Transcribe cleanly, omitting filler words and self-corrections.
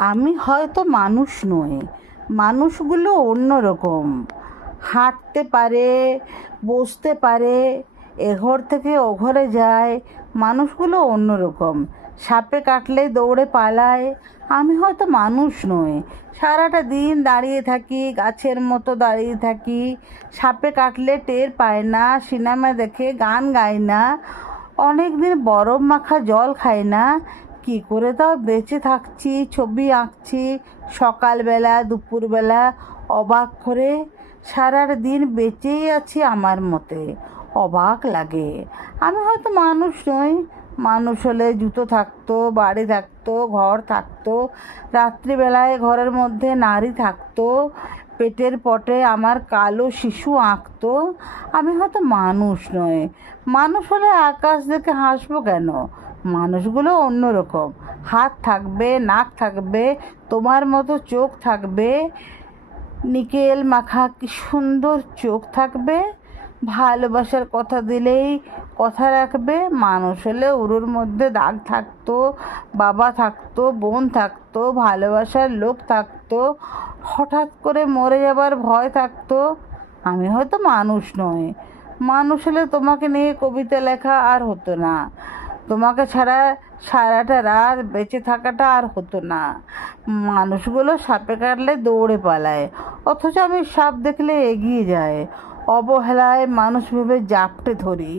আমি হয়তো মানুষ নই, মানুষগুলো অন্যরকম। হাঁটতে পারে, বসতে পারে, এঘর থেকে ওঘরে যায়। মানুষগুলো অন্যরকম। সাপে কাটলে দৌড়ে পালায়। আমি হয়তো মানুষ নই, সারাটা দিন দাঁড়িয়ে থাকি, গাছের মতো দাঁড়িয়ে থাকি। সাপে কাটলে টের পায় না, সিনেমা দেখে গান গায় না, অনেক দিন বরফ মাখা জল খায় না। কী করে তাও বেঁচে থাকছি, ছবি আঁকছি সকালবেলা দুপুরবেলা, অবাক করে। সারার দিন বেঁচেই আছি আমার মতে, অবাক লাগে। আমি হয়তো মানুষ নই, মানুষ হলে জুতো থাকতো, বাড়ি থাকতো, ঘর থাকতো, রাত্রিবেলায় ঘরের মধ্যে নারী থাকতো, পেটের পটে আমার কালো শিশু আঁকতো। আমি হয়তো মানুষ নই, মানুষ হলে আকাশ দেখে হাসবো কেন? মানুষগুলো অন্যরকম। হাত থাকবে, নাক থাকবে, তোমার মতো চোখ থাকবে, নিকেল মাখা কি সুন্দর চোখ থাকবে। ভালোবাসার কথা দিলেই কথা রাখবে। মানুষ হলে উরুর মধ্যে দাগ থাকতো, বাবা থাকতো, বোন থাকতো, ভালোবাসার লোক থাকতো, হঠাৎ করে মরে যাবার ভয় থাকতো। আমি হয়তো মানুষ নই, মানুষ হলে তোমাকে নিয়ে কবিতা লেখা আর হতো না, তোমাকে ছাড়া সারাটা রাত বেঁচে থাকাটা আর হতো না। মানুষগুলো সাপে কাটলে দৌড়ে পালায়, অথচ আমি সাপ দেখলে এগিয়ে যাই, অবহেলায় মানুষ ভেবে জাপটে ধরি।